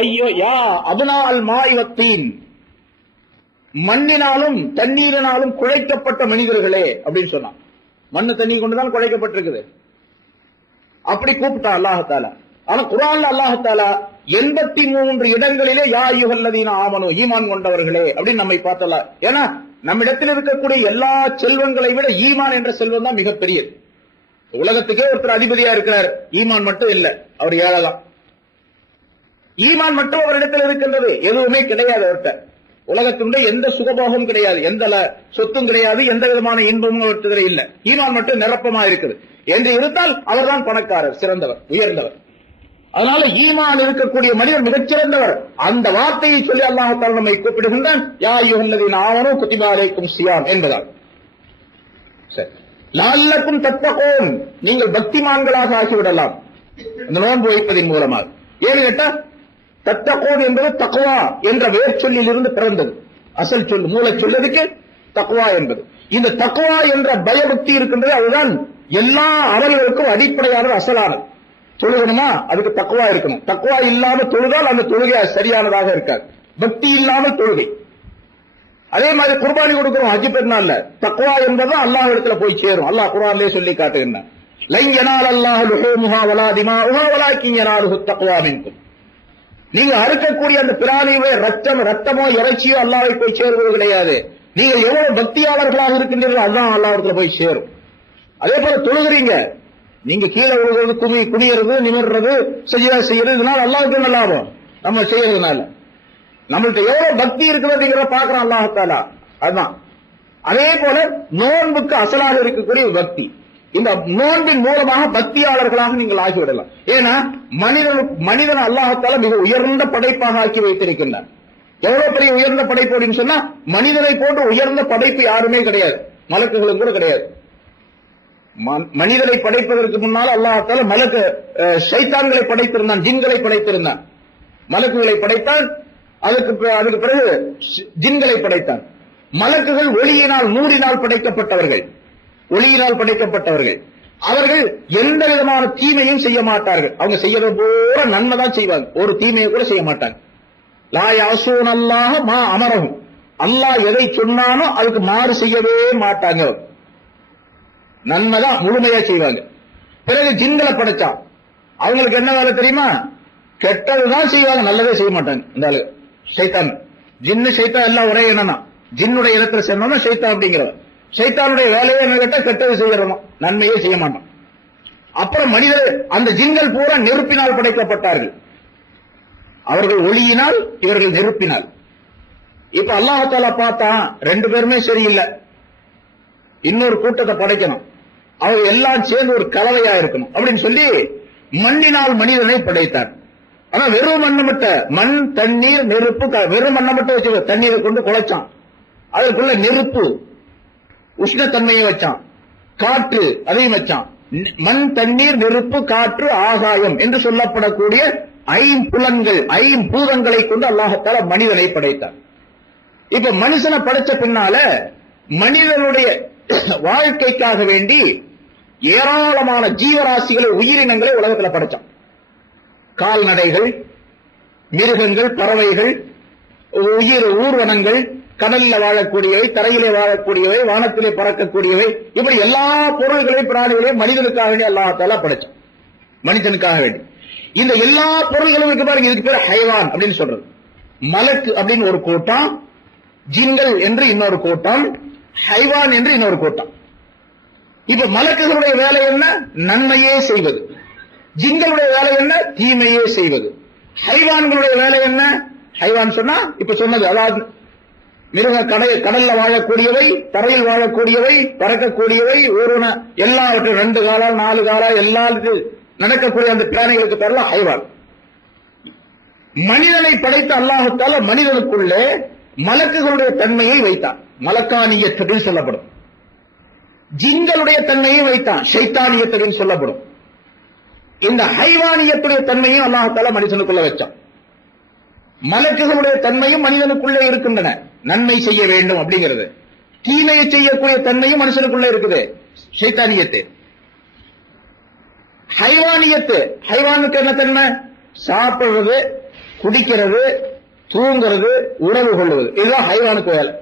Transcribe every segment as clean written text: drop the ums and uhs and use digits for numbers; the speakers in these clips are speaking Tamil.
ஐயோ யா அபுனால் மாய்வத்தீன், மண்ணினாலும் தண்ணீரினாலும் குழைக்கப்பட்ட மனிதர்களே அப்படின்னு சொன்னான். மண்ணு தண்ணீர் கொண்டுதான் குழைக்கப்பட்டிருக்குது. அப்படி கூப்பிட்டான் அல்லாஹால. ஆனா குர்ஆன்ல அல்லாஹால 83 இடங்களிலே யா அய்யுஹல்லதீன ஆமனு, ஈமான் கொண்டவர்களே அப்படின்னு நம்மை பார்த்தலாம். ஏன்னா நம்மிடத்தில் இருக்கக்கூடிய எல்லா செல்வங்களை விட ஈமான் என்ற செல்வம் தான் மிகப்பெரியது. உலகத்துக்கே ஒருத்தர் அதிபதியா இருக்கிறார், ஈமான் மட்டும் இல்ல, அவர் ஏழலாம். ஈமான் மட்டும் அவரிடத்தில் இருக்கின்றது, எதுவுமே கிடையாது அவர்கிட்ட. உலகத்தினுடைய எந்த சுகபோகம் கிடையாது, எந்த சொத்தும் கிடையாது, எந்த விதமான இன்பமும் அவர்கிட்ட இல்ல. ஈமான் மட்டும் நிரப்பமா இருக்குது என்று இருந்தால் அவர்தான் பணக்காரர், சிறந்தவர், உயர்ந்தவர். அதனால ஈமான் இருக்கக்கூடிய மனிதர் மிகச்சிறந்தவர். அந்த வார்த்தையை சொல்லி அல்லாஹ் தஆலா நம்மை கூப்பிடுகின்றான், யா அய்யுஹல்லதீன ஆமனூ குதிப அலைக்கும் ஸியாம் என்பதால். சரி, லஅல்லக்கும் தத்தகூன், நீங்கள் பக்திமான்களாக ஆகிவிடலாம் அந்த நோன்பு வைப்பதின் மூலமாக. ஏன்னு கேட்டா தத்தகூன் என்பது தக்வா என்ற வேர் சொல்லில் இருந்து பிறந்தது. அசல் சொல், மூல சொல்லதுக்கு தக்வா என்பது. இந்த தக்வா என்ற பயபக்தி இருக்கின்றது, அதுதான் எல்லா அமல்களுக்கும் அடிப்படையானது, அசலானது. தொழுகணுமா, அதுக்கு தக்வா இருக்கணும். தக்வா இல்லாம தொழுதால் அந்த தொழுகை சரியானதாக இருக்காது. பக்தி இல்லாமல் தொழுகை. அதே மாதிரி குர்பானி கொடுக்கிறோம் ஹஜ் பெருநாள்ல, தக்வா என்பது அல்லாஹ் இடத்துல போய் சேரும். அல்லாஹ் குர்ஆனிலே சொல்லி காட்டுகிறான், லன் யனாலல்லாஹு லுஹூமுஹா வலா திமாஉஹா வலாக்கின் யனாலுஹு தக்வா மின்கும். நீங்க அறுக்கக்கூடிய அந்த பிராணியே ரத்தமோ இறைச்சியோ அல்லாஹ்வை போய் சேருவது கிடையாது. நீங்க எவ்வளவு பக்தியாளர்களாக இருக்கின்றீர்களோ அதுதான் அல்லாஹ் இடத்துல போய் சேரும். அதே போல தொழுகிறீங்க, நீங்க கீழே விழுகிறது, குனியறது, நிமிர்றது, சஜிதா செய்யறது, இதனால அல்லாஹ்வுக்கு என்ன லாபம்? நம்ம செய்யறதுனால நம்மள்ட்ட எவ்வளவு பக்தி இருக்கிறதுங்கிற பாக்குறோம் அல்லாஹ் தஆலா. அதுதான். அதே போல நோன்புக்கு அசலாக இருக்கக்கூடிய பக்தி. இந்த நோன்பின் மூலமாக பக்தியாளர்களாக நீங்கள் ஆகிவிடலாம். ஏன்னா மனிதன் அல்லாஹ் தஆலா மிக உயர்ந்த படைப்பாக ஆக்கி வைத்திருக்கின்றார். எவ்வளவு பெரிய உயர்ந்த படைப்பு அப்படின்னு சொன்னா, மனிதனை போன்று உயர்ந்த படைப்பு யாருமே கிடையாது, மலக்குகளும் கூட கிடையாது. மனிதனை படைப்பதற்கு முன்னால் அல்லாஹ் தஆலா ஷைத்தான்களை படைத்திருந்தான், ஜின்களை படைத்திருந்தான். மலக்குகளை படைத்தான், அதுக்கு பிறகு ஜின்களை படைத்தான். மலக்குகள் ஒளியினால் நூறினால் படைக்கப்பட்டவர்கள், ஒளியினால் படைக்கப்பட்டவர்கள். அவர்கள் எந்த விதமான தீமையும் செய்ய மாட்டார்கள். அவங்க செய்யறது போல நன்மை தான் செய்வாங்க, ஒரு தீமையை கூட செய்ய மாட்டாங்க. லா யாசூனல்லாஹ மா அமரஹும், அல்லாஹ் எதை சொன்னானோ அதுக்கு மாறு செய்யவே மாட்டாங்க, நன்மைதான் முழுமையா செய்வாங்க. பிறகு ஜின்களை படைச்சான், அவங்களுக்கு என்ன வேலை தெரியுமா? கெட்டதுதான் செய்வாங்க, நல்லதே செய்ய மாட்டாங்க. இந்த ஆளு ஷைத்தான், ஜின்னு ஷைத்தான் எல்லாம் ஒரே என்னன்னா, ஜின்னுடைய இடத்துல சொன்னா ஷைத்தான் அப்படிங்கிறத. ஷைத்தானுடைய வேலையை என்ன கேட்டா கெட்டது செய்யறோம், நன்மையே செய்ய மாட்டான். அப்புறம் மனிதர், அந்த ஜின்கள் பூரா நெருப்பினால் படைக்கப்பட்டார்கள். அவர்கள் ஒளியினால், இவர்கள் நெருப்பினால். இப்ப அல்லாஹ் தஆலா பார்த்தா ரெண்டு பேருமே சரியில்லை, இன்னொரு கூட்டத்தை படைக்கணும், அவங்க எல்லாம் சேர்ந்து ஒரு கலவையா இருக்கணும் அப்படின்னு சொல்லி மண்ணினால் மனிதனை படைத்தார். ஆனா வெறும் மண்ணை மட்டும், மண் தண்ணீர் நெருப்பு, வெறும் மண்ணை மட்டும் வச்சு தண்ணீரை கொண்டு குழைச்சான், அதற்குள்ள நெருப்பு உஷ்ணத்தன்மையை வச்சான், காற்று அதையும் வச்சான். மண் தண்ணீர் நெருப்பு காற்று ஆகாயம் என்று சொல்லப்படக்கூடிய ஐம்புலன்கள், ஐம்பூதங்களை கொண்டு அல்லாஹ் தஆலா மனிதனை படைத்தார். இப்ப மனுஷனை படைச்ச பின்னால மனிதனுடைய வாழ்க்கைக்காக வேண்டி ஏராளமான ஜீவராசிகளை, உயிரினங்களை உலகத்தில் படைச்சான். கால்நடைகள், மிருகங்கள், பறவைகள், ஊர்வனங்கள், கடலில் வாழக்கூடியவை, தரையிலே வாழக்கூடியவை, வானத்திலே பறக்கக்கூடியவை, இப்படி எல்லா பொருள்களையும் பிராணிகளையும் மனிதனுக்காக வேண்டி அல்லாஹ் தஆலா படைச்சான், மனிதனுக்காக வேண்டி. இந்த எல்லா பொருள்களும் இருக்கு பாருங்க, இதுக்கு பேர் ஹைவான் அப்படின்னு சொல்றது. மலக்கு அப்படின்னு ஒரு கூட்டம், ஜின்கள் என்று இன்னொரு கூட்டம், ஹைவான் என்று இன்னொரு கூட்டம். இப்ப மலக்குகளுடைய வேலை என்ன? நன்மையே செய்வது. ஜின்களுடைய வேலை என்ன? தீமையே செய்வது. ஹைவான்களுடைய வேலை என்ன? ஹைவான் சொன்னா இப்ப சொன்னது, அதாவது மிருக கடல்ல வாழக்கூடியவை, தரையில் வாழக்கூடியவை, பறக்கக்கூடியவை, ஊர்வன எல்லாவற்றும் 2 காலால் 4 காலால் எல்லாத்துக்கும் நடக்கக்கூடிய அந்த பிராணிகளுக்கு பேர்ல ஹைவான். மனிதனை படைத்த அல்லாஹ் தஆலா மனிதனுக்குள்ளே மலக்குகளுடைய தன்மையை வைத்தான், மலக்கானியத்துன்னு சொல்லப்படும். ஜின்களுடைய தன்மையை வைத்தான், ஷைத்தானியத்துன்னு சொல்லப்படும். இந்த ஹைவானியத்துடைய தன்மையும் அல்லாஹ் தஆலா மனிதனுக்குள்ள வச்சான். மலக்குகளுடைய தன்மையும் மனிதனுக்குள்ளே இருக்கின்றன, நன்மை செய்ய வேண்டும் அப்படிங்கிறது. தீமையை செய்யக்கூடிய தன்மையும் மனுஷனுக்குள்ளே இருக்குது, ஷைத்தானியத்து. ஹைவானியத்து, ஹைவானுக்கு என்ன தன்மை? சாப்பிடுறது, குடிக்கிறது, தூங்குறது, உறவு கொள்வது, இதுதான் ஹைவானுக்கு வேலை.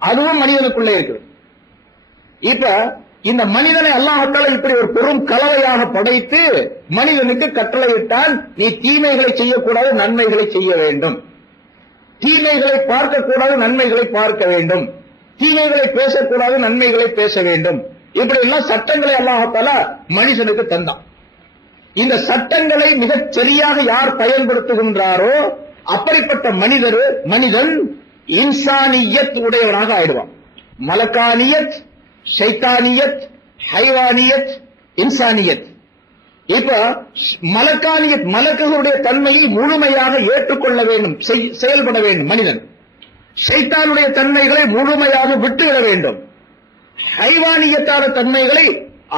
அதுவும் மனிதனுக்குள்ளே இருக்குது. இப்ப இந்த மனிதனை அல்லாஹ்தாலா இப்படி ஒரு பெரும் கலவையாக படைத்து மனிதனுக்கு கட்டளையிட்டால், நீ தீமைகளை செய்யக்கூடாது, நன்மைகளை செய்ய வேண்டும், தீமைகளை பார்க்கக்கூடாது, நன்மைகளை பார்க்க வேண்டும், தீமைகளை பேசக்கூடாது, நன்மைகளை பேச வேண்டும். இப்படி எல்லாம் சட்டங்களை அல்லாஹ்தாலா மனுஷனுக்கு தந்தான். இந்த சட்டங்களை மிகச் சரியாக யார் பயன்படுத்துகின்றாரோ அப்படிப்பட்ட மனிதன் இன்சானியத் உடையவனாக ஆயிடுவான். மலக்கானியத், ஷைத்தானியத், ஹைவானியத், இன்சானியத். இப்ப மலக்கானியத், மலக்குகளுடைய தன்மையை முழுமையாக ஏற்றுக்கொள்ள வேண்டும், செயல்பட வேண்டும் மனிதன். ஷைத்தானுடைய தன்மைகளை முழுமையாக விட்டுவிட வேண்டும். ஹைவானியத்தான தன்மைகளை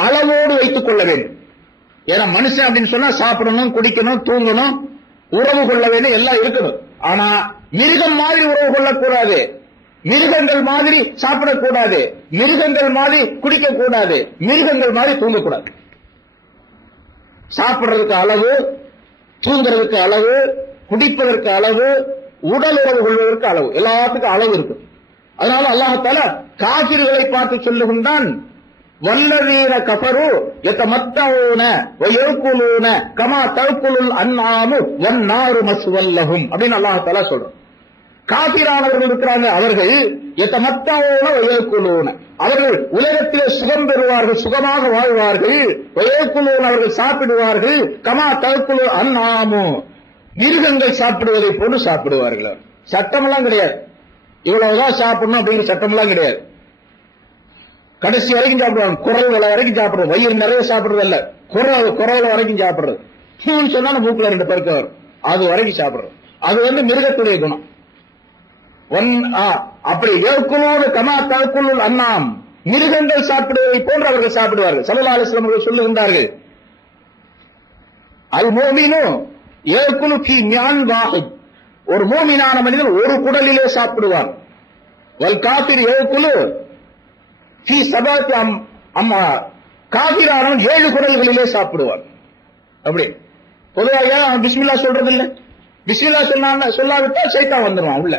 அளவோடு வைத்துக் கொள்ள வேண்டும். ஏன்னா மனுஷன் அப்படின்னு சொன்னா சாப்பிடணும், குடிக்கணும், தூங்கணும், உறவு கொள்ள வேண்டும், எல்லாம் இருக்கணும். ஆனா மிருகம் மாதிரி உறவு கொள்ளக்கூடாது, மிருகங்கள் மாதிரி சாப்பிடக்கூடாது, மிருகங்கள் மாதிரி குடிக்க கூடாது, மிருகங்கள் மாதிரி தூங்கக்கூடாது. சாப்பிடுறதுக்கு அளவு, தூங்குறதுக்கு அளவு, குடிப்பதற்கு அளவு, உடல் உறவு கொள்வதற்கு அளவு, எல்லாத்துக்கும் அளவு இருக்கு. அதனால அல்லாஹ்தாலா காஃபிர்களை பார்த்து சொல்லுகின்றான், வல்லதீன கஃபரு யதமத்தஊன வயர்குலூன கமா தஅக்குலுல் அன்ஆமு வன்னாரு மஸ்வல்லஹும் அப்படின்னு அல்லாஹ்தாலா சொல்றான். காஃபிரானவர்கள் இருக்கிறாங்க, அவர்கள் யதமத்தஊன வயர்குலூன, அவர்கள் உலகத்திலே சுகம் பெறுவார்கள், சுகமாக வாழ்வார்கள். வயர்குலூன, அவர்கள் சாப்பிடுவார்கள். கமா தஅக்குலுல் அன்ஆமு, மிருகங்கள் சாப்பிடுவதை போன்று சாப்பிடுவார்கள். சட்டமெல்லாம் கிடையாது, இவ்வளவுதான் சாப்பிடணும் அப்படிங்கிற சட்டமெல்லாம் கிடையாது. கடைசி வரைக்கும் சாப்பிடுவாங்க, குரல் வரைக்கும் சாப்பிடுறது, வயிறு நிறைய சாப்பிடுறது இல்ல, குரல் வரைக்கும் சாப்பிடுறது. சொன்னா மூக்குல 2 பேருக்கு வரும், அது வரைக்கும் சாப்பிடுறது. அது மிருகத்துடைய குணம். அப்படி ஏற்குலோடு கமா தஅக்குலுல் அன்ஆம், மிருகங்கள் சாப்பிடுவதை போன்று அவர்கள் சாப்பிடுவார்கள். ஸல்லல்லாஹு அலைஹி வஸல்லம் அவர்கள் சொல்லுகின்றார்கள், அல் முஃமினு ஏற்குலு ஃபீ மியான் வாஹித், ஒரு மூமினான மனிதன் ஒரு குடலிலே சாப்பிடுவான். வல் காஃபிர் ஏற்குலு ஃபீ சபாத்தி அம்மா, காஃபிரானவன் 7 குடல்களிலே சாப்பிடுவான். அப்படி பொதுவாக பிஸ்மில்லா சொல்றது இல்ல, பிஸ்மில்லா சொல்லாவிட்டால் சைத்தான் வந்துடுவான் உள்ள.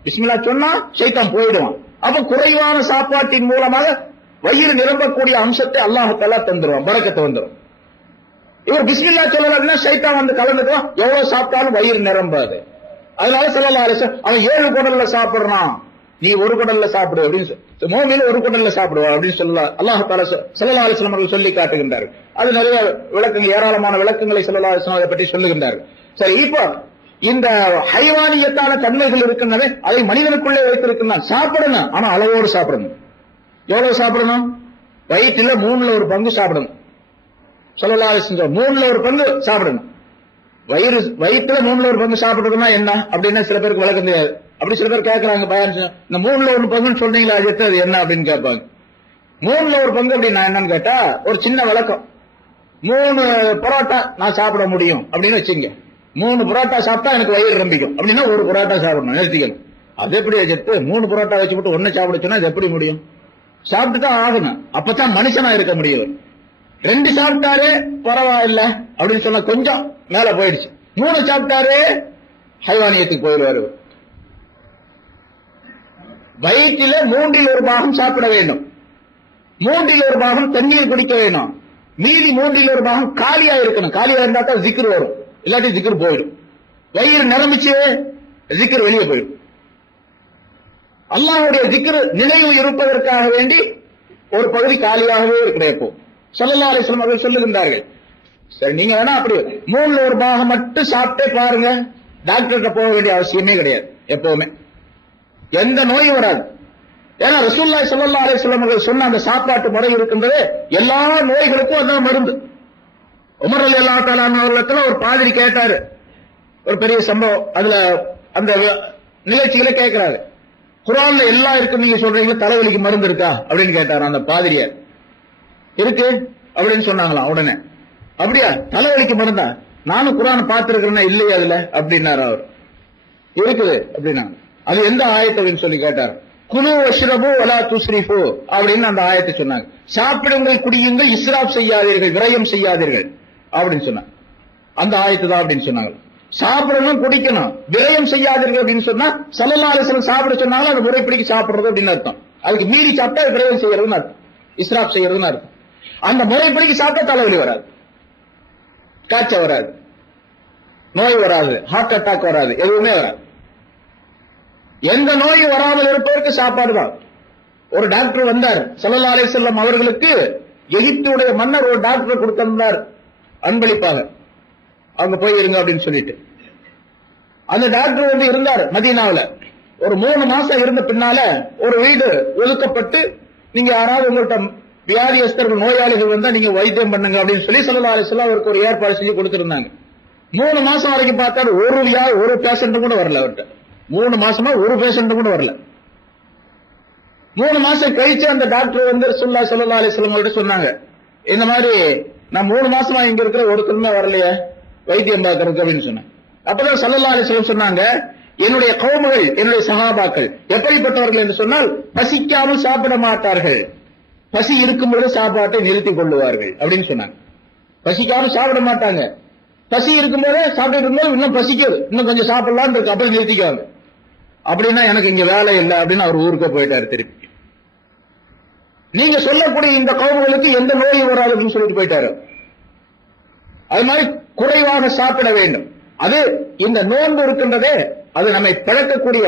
பிஸ்மில்லா சொன்னா சைத்தான் போயிடுவான். அப்ப குறைவான சாப்பாட்டின் மூலமாக வயிறு நிரம்பக்கூடிய அம்சத்தை அல்லாஹ்தாலா தந்துருவான், பரக்கத்தை வந்துடும். இவர் பிஸ்மில்லா சொல்லலன்னா சைத்தான் வந்து கலந்துக்குவான், எவ்வளவு சாப்பிட்டாலும் வயிறு நிரம்பாது. அதனால ஸல்லல்லாஹு அலைஹி வஸல்லம் அவன் 7 குடல்ல சாப்பிடுறான், நீ ஒரு குடல்ல சாப்பிடு அப்படின்னு, மூமின் ஒரு குடல்ல சாப்பிடுவா அப்படின்னு சொல்லலாம் அல்லாஹ்தாலா ஸல்லல்லாஹு அலைஹி வஸல்லம் அவர்கள் சொல்லி காட்டுகின்றார். அது நிறைய விளக்கங்கள், ஏராளமான விளக்கங்களை ஸல்லல்லாஹு அலைஹி வஸல்லம் அதை பற்றி சொல்லுகின்றார். சரி, இப்போ இந்த ஹைவானியத்தான தன்மைகள் இருக்கின்றன, அதை மனிதனுக்குள்ளே வைத்திருக்கின்றான். சாப்பிடணும், ஆனா அளவோடு சாப்பிடணும். எவ்வளவு சாப்பிடணும்? வயிற்றுல 1/3 பங்கு சாப்பிடணும். ஸல்லல்லாஹு அலைஹி வஸல்லம் 1/3 பங்கு சாப்பிடணும். வயிற்றுல 1/3 பங்கு சாப்பிடுறதுன்னா என்ன அப்படின்னா சில பேருக்கு விளக்கம் தெரியாது. அப்படி சில பேர் கேட்கறாங்க, பயன் இந்த 1/3 பங்குன்னு சொன்னீங்களா அது என்ன அப்படின்னு கேட்பாங்க. 1/3 பங்கு அப்படின்னா என்னன்னு கேட்டா ஒரு சின்ன விளக்கம். 3 பரோட்டா நான் சாப்பிட முடியும் அப்படின்னு வச்சுங்க. 3 பரோட்டா சாப்பிட்டா எனக்கு வயிறு ரம்பிக்கும் அப்படின்னா 1 பரோட்டா சாப்பிடணும், நிறுத்திக்கணும். அது எப்படி வச்சுட்டு 3 பரோட்டா வச்சு போட்டு 1 சாப்பிட சொன்னா அது எப்படி முடியும்? சாப்பிட்டு தான் ஆகணும், அப்பதான் மனுஷனா இருக்க முடியும். 2 சாப்பிட்டாரு பரவாயில்ல அப்படின்னு சொன்னா கொஞ்சம் மேல போயிடுச்சு, 3 சாப்பிட்டாரு ஹைவானியத்துக்கு போயிடுவாரு. வயிற்றில 1/3 பாகம் சாப்பிட வேண்டும், 1/3 பாகம் தண்ணீர் குடிக்க வேண்டும், மீதி 1/3 பாகம் காலியா இருக்கணும். காலியா இருந்தா தான் ஜிக்ர் வரும், இல்லாட்டி ஜிக்ர் போயிடும். வயிறு நிரம்பிச்சு ஜிக்ர் வெளியே போயிடும். அல்லாஹ்வுடைய ஜிக்ர் நினைவு இருப்பதற்காக வேண்டி ஒரு பகுதி காலியாகவே இருக்கிற இப்போ ஸல்லல்லாஹு அலைஹி வஸல்லம் அவர்கள் சொல்லுகின்றார்கள். சரி, நீங்க வேணா அப்படி 1/3 பாகம் மட்டும் சாப்பிட்டே பாருங்க, டாக்டர்கிட்ட போக வேண்டிய அவசியமே கிடையாது. எப்பவுமே எந்த நோயும் வராது. ஏன்னா ரசூலுல்லாஹி ஸல்லல்லாஹு அலைஹி வஸல்லம் அவர்கள் சொன்ன அந்த சாப்பாட்டு முறை இருக்கின்றது எல்லா நோய்களுக்கும் அதான் மருந்து. உமர் ரலியல்லாஹு தஆலா அவர்களிடத்துல ஒரு பாதிரி கேட்டாரு, ஒரு பெரிய சம்பவம். அதுல அந்த நிகழ்ச்சிகளை கேட்கிறாரு, குர்ஆன்ல எல்லாம் இருக்கு நீங்க சொல்றீங்க, தலைவலிக்கு மருந்து இருக்கா அப்படின்னு கேட்டாரு அந்த பாதிரியார். இருக்கு அப்படின்னு சொன்னாங்களாம். உடனே அப்படியா தலைவலிக்கு மருந்தா, நானும் குர்ஆனை பார்த்திருக்கிறேன்னா இல்லையா அதுல அப்படின்னாரு. அவர் இருக்குது அப்படின்னாங்க. அது எந்த ஆயத்துன்னு சொல்லி கேட்டார். குலு வஷ்ரபு வலா துஸ்ரிஃபு அப்படின்னு அந்த ஆயத்தை சொன்னாங்க. சாப்பிடுங்கள், குடியுங்கள், இஸ்ராப் செய்யாதீர்கள், விரயம் செய்யாதீர்கள் அப்படின்னு சொன்னாங்க. அந்த ஆயத்து தான் அப்படின்னு சொன்னாங்க. சாப்பிடணும், குடிக்கணும், விரயம் செய்யாதீர்கள் அப்படின்னு சொன்னா ஸல்லல்லாஹு அலைஹி வஸல்லம் சாப்பிட சொன்னாலும் அது முறைப்படிக்கு சாப்பிடுறது அப்படின்னு அர்த்தம். அதுக்கு மீறி சாப்பிட்டா அது விரயம் செய்யறதுன்னு அர்த்தம், இஸ்ராப் செய்யறதுன்னு அர்த்தம். அந்த முறைப்படிக்கு சாப்பிட்டா தலைவலி வராது, காய்ச்சல் வராது, நோய் வராது, ஹார்ட் அட்டாக் வராது, எதுவுமே வராது. எந்த நோயும் வராமல் இருப்பதற்கு சாப்பாடு தான். ஒரு டாக்டர் வந்தார் ஸல்லல்லாஹு அலைஹி வஸல்லம் அவர்களுக்கு, எகிப்துடைய மன்னர் ஒரு டாக்டர் கொடுத்திருந்தார் அன்பளிப்பாக, அவங்க போய் இருங்க அப்படின்னு சொல்லிட்டு. அந்த டாக்டர் வந்து இருந்தார் மதீனாவில். ஒரு 3 மாசம் இருந்த பின்னால ஒரு வீடு ஒதுக்கப்பட்டு, நீங்க யாராவது உங்கள்கிட்ட வியாதியஸ்தர்கள் நோயாளிகள் வந்தா நீங்க வைத்தியம் பண்ணுங்க அப்படின்னு சொல்லி ஸல்லல்லாஹு அலைஹி வஸல்லம் அவருக்கு ஒரு ஏற்பாடு செஞ்சு கொடுத்திருந்தாங்க. 3 மாசம் வரைக்கும் பார்த்தா ஒரு பேஷண்ட் கூட வரல அவர்கிட்ட. 3 மாசமா ஒரு பேஷண்ட் கூட வரல. 3 மாசம் கழிச்சு அந்த டாக்டர் வந்து ஸல்லல்லாஹு அலைஹி வஸல்லம் அவர்கிட்ட சொன்னாங்க, இந்த மாதிரி நான் 3 மாசமா இங்க இருக்கிற ஒருத்தருமே வரலையே வைத்தியம் பார்க்கறதுக்கு அப்படின்னு சொன்னேன். அப்பதான் ஸல்லல்லாஹு அலைஹி வஸல்லம் சொன்னாங்க, என்னுடைய கௌமுகள், என்னுடைய சஹாபாக்கள் எப்படிப்பட்டவர்கள் என்று சொன்னால், பசிக்காமல் சாப்பிட மாட்டார்கள், பசி இருக்கும் பொழுது சாப்பாட்டை நிறுத்திக் கொள்ளுவார்கள் அப்படின்னு சொன்னாங்க. பசிக்காமல் சாப்பிட மாட்டாங்க, பசி இருக்கும்போது சாப்பிட்டு இருக்கும்போது இன்னும் பசிக்குது, இன்னும் கொஞ்சம் சாப்பிடலான்னு இருக்கு, அப்படி நிறுத்திக்குவாங்க. அப்படின்னா எனக்கு இங்க வேலை இல்லை அப்படின்னு அவர் ஊருக்கு போயிட்டாரு திருப்பி. நீங்க சொல்லக்கூடிய இந்த கௌமுகளுக்கு எந்த நோயும் வராது அப்படின்னு சொல்லிட்டு போயிட்டாரு. அது மாதிரி குறைவாக சாப்பிட வேண்டும். அது இந்த நோன்பு இருக்கின்றதே, அது நம்மை பழக்கக்கூடிய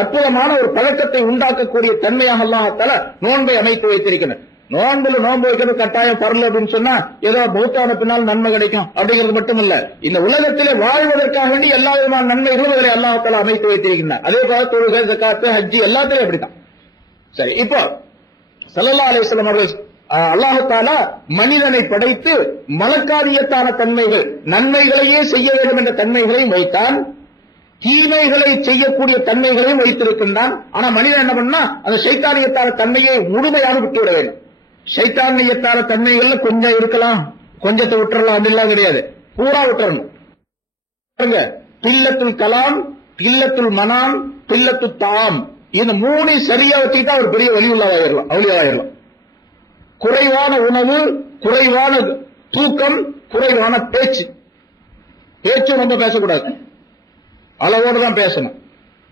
அற்புதமான ஒரு பழக்கத்தை உண்டாக்கக்கூடிய தன்மையாக அல்லாஹ் தஆலா நோன்பை அமைத்து வைத்திருக்கிறார். நோன்பு வைக்கிறது கட்டாயம் பரல அப்படின்னு சொன்னா ஏதோ பௌத்தான பின்னால் நன்மை கிடைக்கும் அப்படிங்கிறது மட்டும் இல்ல, இந்த உலகத்திலே வாழ்வதற்காக வேண்டி எல்லா விதமான நன்மைகளும் அதில் அல்லாஹ் தஆலா அமைத்து வைத்திருக்கிறார். அதே போல தொழுகை, ஜகாத், ஹஜ் எல்லாத்திலும் அப்படித்தான். சரி, இப்போ ஸல்லல்லாஹு அலைஹி வஸல்லம் அவர்கள் அல்லாஹ் தஆலா மனிதனை படைத்து மலக்காரியத்தான தன்மைகள், நன்மைகளையே செய்ய வேண்டும் என்ற தன்மைகளையும் வைத்தான், தீமைகளை செய்யக்கூடிய தன்மைகளையும் வைத்திருக்கின்றான். ஆனா மனிதன் என்ன பண்ணா, அந்த ஷைத்தானியத்தான தன்மையை முழுமையாக விட்டுவிட வேண்டும். ஷைத்தானியத்தான தன்மைகள்ல கொஞ்சம் இருக்கலாம், கொஞ்சத்தை விட்டுறலாம் அப்படிலாம் கிடையாது, பூரா விட்டுறணும். பில்லத்துல் கலாம், பில்லத்துல் மனாம், பில்லத்து தாம், இந்த 3 சரியா வச்சுக்கிட்டா ஒரு பெரிய அவுலியாவாயிரலாம். குறைவான உணவு, குறைவான தூக்கம், குறைவான பேச்சும் ரொம்ப பேசக்கூடாது, அளவோடு தான் பேசணும்.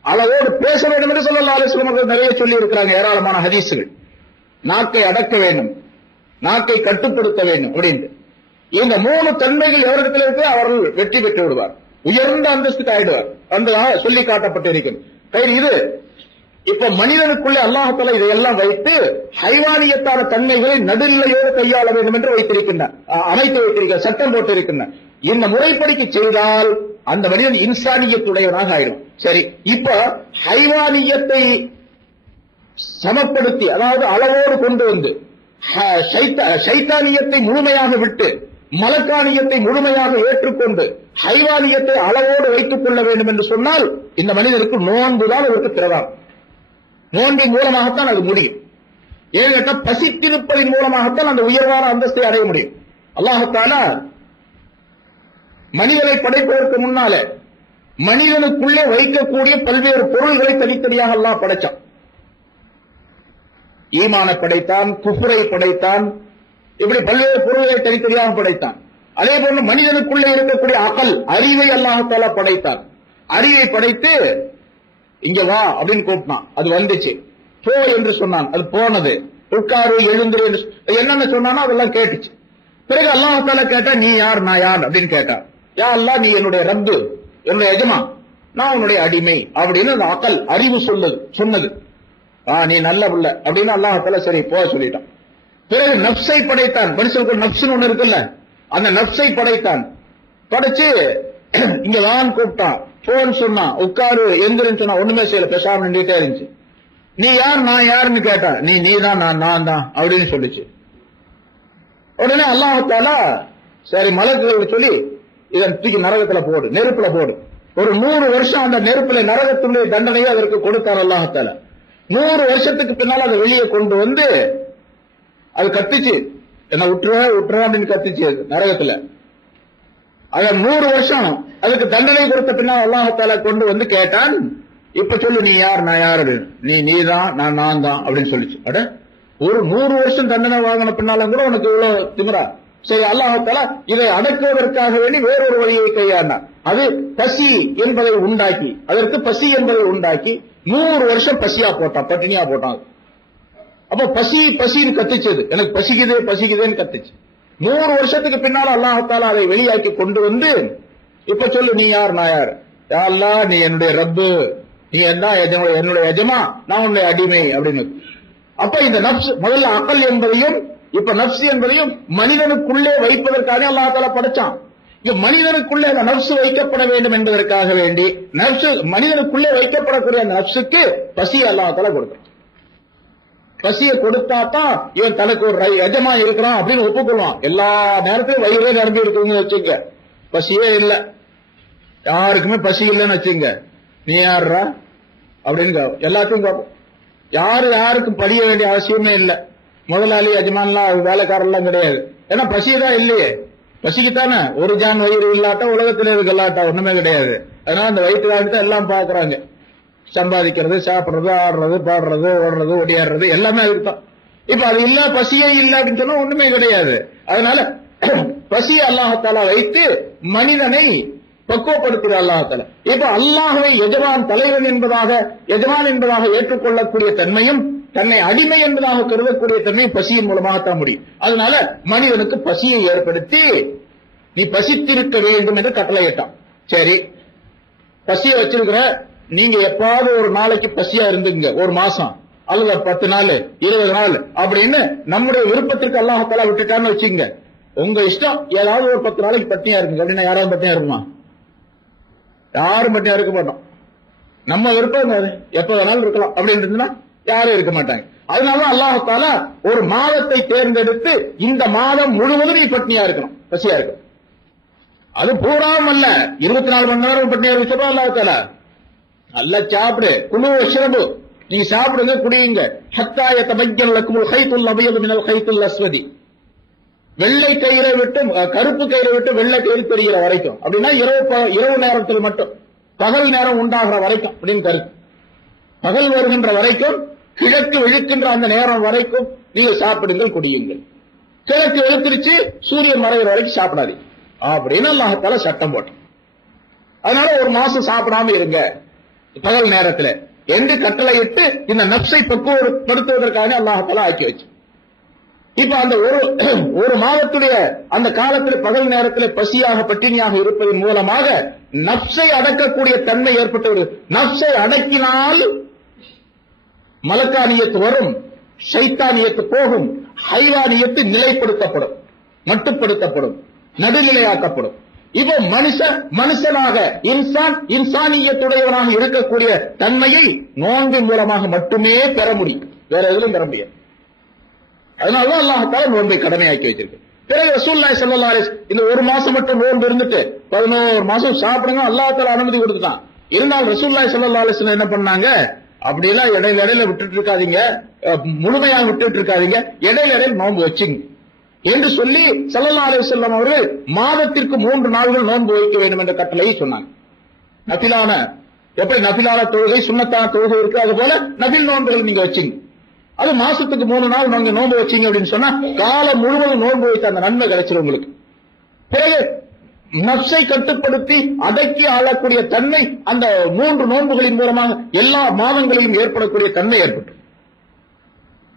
அளவோடு பேச வேண்டும் என்று ஸல்லல்லாஹு அலைஹி வஸல்லம் அவர்கள் நிறைய சொல்லி இருக்கிறாங்க, ஏராளமான ஹதீஸ்கள். நாக்கை அடக்க வேண்டும், நாக்கை கட்டுப்படுத்த வேண்டும் அப்படின்னு. இந்த 3 தன்மைகள் எவரிடத்தில் இருக்கு அவர்கள் வெற்றி பெற்று விடுவார், உயர்ந்த அந்தஸ்துக்கு ஆயிடுவார். அந்த சொல்லி காட்டப்பட்டிருக்கும். இது இப்ப மனிதனுக்குள்ளே அல்லாஹ் தஆலா இதையெல்லாம் வைத்து ஹைவானியத்தான தன்மைகளை நடுநிலையோடு கையாள வேண்டும் என்று வைத்திருக்கின்றார், அமைத்து வைத்திருக்கிறார், சட்டம் போட்டு இருக்கின்றார். இந்த முறைப்படிக்கு செய்தால் அந்த மனிதன் இன்சானியத்துடையவனாக ஆயிடும். சரி, இப்ப ஹைவானியத்தை சமப்படுத்தி, அதாவது அளவோடு கொண்டு வந்து ஷைத்தானியத்தை முழுமையாக விட்டு மலக்கானியத்தை முழுமையாக ஏற்றுக்கொண்டு ஹைவானியத்தை அளவோடு வைத்துக் கொள்ள வேண்டும் என்று சொன்னால் இந்த மனிதனுக்கு நோன்புதான் அவருக்கு திறவாம். நோன்பின் மூலமாகத்தான் அது முடியும். ஏன் கேட்டா பசித்திருப்பதின் மூலமாகத்தான் அந்த உயர்வான அந்தஸ்தை அடைய முடியும். அல்லாஹ் தஆலா மனிதனை படைப்பதற்கு முன்னாலே மனிதனுக்குள்ளே வைக்கக்கூடிய பல்வேறு பொருள்களை தனித்தனியாக அல்லாஹ் படைச்சான். ஈமானை படைத்தான், குஃப்ரை படைத்தான், இப்படி பல்வேறு பொருள்களை தனித்தனியாக படைத்தான். அதே போன்று மனிதனுக்குள்ளே இருக்கக்கூடிய அகல், அறிவை அல்லாஹ் தஆலா படைத்தான். அறிவை படைத்து இங்க வா அப்படின்னு கூப்பிட்டான், அது வந்துச்சு. போ என்று சொன்னான், அது போனது. உட்காரு, எழுந்துரு என்று என்னென்ன சொன்னானோ அதெல்லாம் கேட்டுச்சு. பிறகு அல்லாஹ் தஆலா கேட்டா, நீ யார், நான் யார் அப்படின்னு கேட்டான். யா அல்லாஹ், நீ என்னுடைய ரப்பு, என்னுடைய எஜமான், நான் உன்னுடைய அடிமை அப்படின்னு அந்த அகல், அறிவு சொன்னது. நீ நல்ல புள்ள அப்படின்னு அல்லாஹ் தஆலா சரி போக சொல்லிட்டான். பிறகு நப்சை படைத்தான். மனுஷனுக்கு நப்சுன்னு ஒண்ணு இருக்குல்ல, அந்த நப்சை படைத்தான். படைச்சு இங்க வான்னு கூப்பிட்டான், போன்னு சொன்னான், உட்காரு, எந்திரன்னு சொன்னா, ஒண்ணுமே செய்யல, பேசாம நின்றுட்டே இருந்துச்சு. நீ யார், நான் யாருன்னு கேட்டான். நீதான், நான் தான் அப்படின்னு சொல்லிச்சு. உடனே அல்லாஹ் தஆலா சரி மலக்குகள் சொல்லி இதன் தூக்கி நரகத்துல போடு, நெருப்புல போடு. ஒரு 100 வருஷம் அந்த நெருப்புல நரகத்துடைய தண்டனையை அதற்கு கொடுத்தார் அல்லாஹ் தஆலா. 100 வருஷத்துக்கு பின்னால் அதை வெளியே கொண்டு வந்து அது கத்துச்சு, என்ன விட்டுற அப்படின்னு கத்துச்சு நரகத்துல. அத 100 வருஷம் அதுக்கு தண்டனை கொடுத்த பின்னால் அல்லாஹ் தஆலா கொண்டு வந்து கேட்டான், இப்ப சொல்லு, நீ யார், நான் யாரு? நீதான், நான் தான் அப்படின்னு சொல்லிச்சு. அட, ஒரு 100 வருஷம் தண்டனை வாங்கின பின்னாலும் கூட உனக்கு இவ்வளவு திமிரா? சரி, அல்லாஹ் தஆலா இதை அடக்குவதற்காக வேண்டி வேறொரு வழியை கையாண்டான். அது பசி என்பதை உண்டாக்கி, அதற்கு பசி என்பதை உண்டாக்கி 100 வருஷம் பசியா போட்டான், பட்டினியா போட்டான். அப்ப பசின்னு கத்துச்சது, எனக்கு பசிக்குதேன்னு கத்துச்சு. 100 வருஷத்துக்கு பின்னால அல்லாஹ் தஆலா அதை வெளியாக்கி கொண்டு வந்து, இப்ப சொல்லு நீ யார் நான் யார்? யா அல்லாஹ், நீ என்னுடைய ரப்பு, நீ என்னுடைய எஜமா, நான் உன்னுடைய அடிமை அப்படின்னு. அப்ப இந்த நப்ஸ் முதல்ல அகல் என்பதையும் இப்ப நப்ஸ் என்பதையும் மனிதனுக்குள்ளே வைப்பதற்காக அல்லாஹ் தஆலா படைச்சான். இங்க மனிதனுக்குள்ளே அந்த நப்ஸ் வைக்கப்பட வேண்டும் என்பதற்காக வேண்டி மனிதனுக்குள்ளே வைக்கப்படக்கூடிய அந்த நப்சுக்கு பசியை அல்லாஹ் தஆலா கொடுத்தான். பசியை கொடுத்தா தான் இவன் தனக்கு ஒரு எஜமா இருக்கிறான் அப்படின்னு ஒப்புக்கொள்வான். எல்லா நேரத்திலும் வயிறே நிரம்பி இருக்குன்னு வச்சுங்க, பசியே இல்லை, யாருக்குமே பசி இல்லைன்னு வச்சுங்க, நீ யாருடா அப்படின்னு எல்லாத்தையும் பார்ப்போம். யாருக்கும் படிய வேண்டிய அவசியமே இல்லை. முதலாளி எஜமான்லாம் வேலைக்காரெல்லாம் கிடையாது. ஏன்னா பசிதான் இல்லையே, பசிக்குத்தானே ஒரு ஜான் வயிறு இல்லாட்டா உலகத்திலே இருக்கலாட்டா ஒண்ணுமே கிடையாது. அதனால அந்த வயிற்றுக்காக தான் எல்லாம் பாக்குறாங்க. சம்பாதிக்கிறது, சாப்பிடுறது, ஆடுறது, பாடுறது, ஓடுறது, ஒடியாடுறது எல்லாமே அதுக்குதான். இப்ப அது இல்ல, பசியே இல்லை அப்படின்னு சொன்னா ஒண்ணுமே கிடையாது. அதனால பசியை அல்லாஹ் தஆலா வைத்து மனிதனை பக்குவப்படுத்துகிற அல்லாஹ் தஆலா. இப்ப அல்லாஹ்வை எஜமான் தலைவன் என்பதாக ஏற்றுக்கொள்ளக்கூடிய தன்மையும் தன்னை அடிமை என்பதாக கருதக்கூடிய தன்மையும் பசியின் மூலமாகத்தான் முடியும். அதனால மனிதனுக்கு பசியை ஏற்படுத்தி நீ பசித்திருக்க வேண்டும் என்று கட்டளையிட்டான். சரி, பசியை வச்சிருக்கிற நீங்க எப்பாவது ஒரு நாளைக்கு பசியா இருந்துங்க, ஒரு மாசம் அல்லது 10 நாள் 20 நாள் அப்படின்னு நம்முடைய விருப்பத்திற்கு அல்லாஹ் தஆலா விட்டுட்டான்னு வச்சுங்க. உங்க இஷ்டம், ஏதாவது ஒரு 10 நாளைக்கு பட்டினியா இருக்குங்க அப்படின்னா யாராவது பட்டினியா இருக்குமா? யாரும் பட்டினியா இருக்க மாட்டோம். நம்ம விருப்பம் எப்ப வேணாலும் இருக்கலாம் அப்படின்னு இருந்தா யாரும் இருக்க மாட்டாங்க. அதனால அல்லாஹ் தஆலா ஒரு மாதத்தை தேர்ந்தெடுத்து இந்த மாதம் முழுவதும் நீ பட்டினியா இருக்கணும், பசியா இருக்கணும். அது பூராவும் அல்ல, 24 மணி நேரம் பட்டினியா இருக்க சொல்றோம் அல்லாஹ் தஆலா. நல்லா சாப்பிடு, குழு வஷ்ரபு, நீங்க சாப்பிடுங்க, குடியுங்க. ஹத்தா யதபய்யன லக்குமுல் கைத்துல் அபயது மினல் கைத்துல் அஸ்வதி, வெள்ளை கயிறை விட்டு கருப்பு கயிறை விட்டு வெள்ளை கயிறு தெரிகிற வரைக்கும். அப்படின்னா இரவு நேரத்தில் மட்டும், பகல் நேரம் உண்டாகிற வரைக்கும் அப்படின்னு கருத்து. பகல் வருகின்ற வரைக்கும், கிழக்கு விழுக்கின்ற அந்த நேரம் வரைக்கும் நீங்கள் சாப்பிடுங்கள், குடியுங்கள். கிழக்கு வெளுத்திருச்சு, சூரியன் மறைகிற வரைக்கும் சாப்பிடாது அப்படின்னு அல்லாஹ் தஆலா சட்டம் போட்டான். அதனால ஒரு மாசம் சாப்பிடாம இருங்க பகல் நேரத்தில் என்று கட்டளையிட்டு இந்த நப்சை பக்குவப்படுத்துவதற்காக அல்லாஹ் தஆலா ஆக்கி வச்சு. இப்ப அந்த ஒரு மாதத்துடைய அந்த காலத்தில் பகல் நேரத்தில் பசியாக பட்டினியாக இருப்பதன் மூலமாக நப்சை அடக்கக்கூடிய தன்மை ஏற்பட்டு, நப்சை அடக்கினால் மலக்கானியத்து வரும், ஷைத்தானியத்து போகும், ஹைவானியத்து நிலைப்படுத்தப்படும், மட்டுப்படுத்தப்படும், நடுநிலையாக்கப்படும். இப்போ மனுஷனாக இன்சானியத்துடையவனாக இருக்கக்கூடிய தன்மையை நோன்பின் மூலமாக மட்டுமே பெற முடியும், வேற எதிலும் பெற முடியாது. அதனாலதான் அல்லாஹ் தஆலா நோன்பை கடமையாக்கி வச்சிருக்கு. பிறகு ரசூலுல்லாஹி ஸல்லல்லாஹு அலைஹி வஸல்லம் இந்த ஒரு மாசம் மட்டும் நோன்பு இருந்துட்டு 11 மாசம் சாப்பிடுங்க அல்லாஹ் தஆலா அனுமதி கொடுத்துட்டான். இருந்தாலும் ரசூலுல்லாஹி ஸல்லல்லாஹு அலைஹி வஸல்லம் என்ன பண்ணாங்க, அப்படியெல்லாம் இடையில விட்டுட்டு இருக்காதீங்க, முழுமையாக விட்டுட்டு இருக்காதீங்க, இடையில நோன்பு வச்சுங்க என்று சொல்லி ஸல்லல்லாஹு அலைஹி வஸல்லம் அவர்கள் மாதத்திற்கு 3 நாள்கள் நோன்பு வைக்க வேண்டும் என்ற கட்டளையை சொன்னாங்க. நபிலான எப்படி நபிலான தொழுகை சுன்னத்தான தொழுகை இருக்கு, அது போல நபில் நோன்புகள் நீங்க வச்சுங்க. அது மாசத்துக்கு 3 நாள் நீங்க நோன்பு வச்சீங்க அப்படின்னு சொன்னா காலம் முழுவதும் நோன்பு வைத்த அந்த நன்மை கிடைச்சிடும் உங்களுக்கு. பிறகு நப்சை கட்டுப்படுத்தி அடக்கி ஆளக்கூடிய தன்மை அந்த 3 நோன்புகளின் மூலமாக எல்லா மாதங்களிலும் ஏற்படக்கூடிய தன்மை ஏற்பட்டு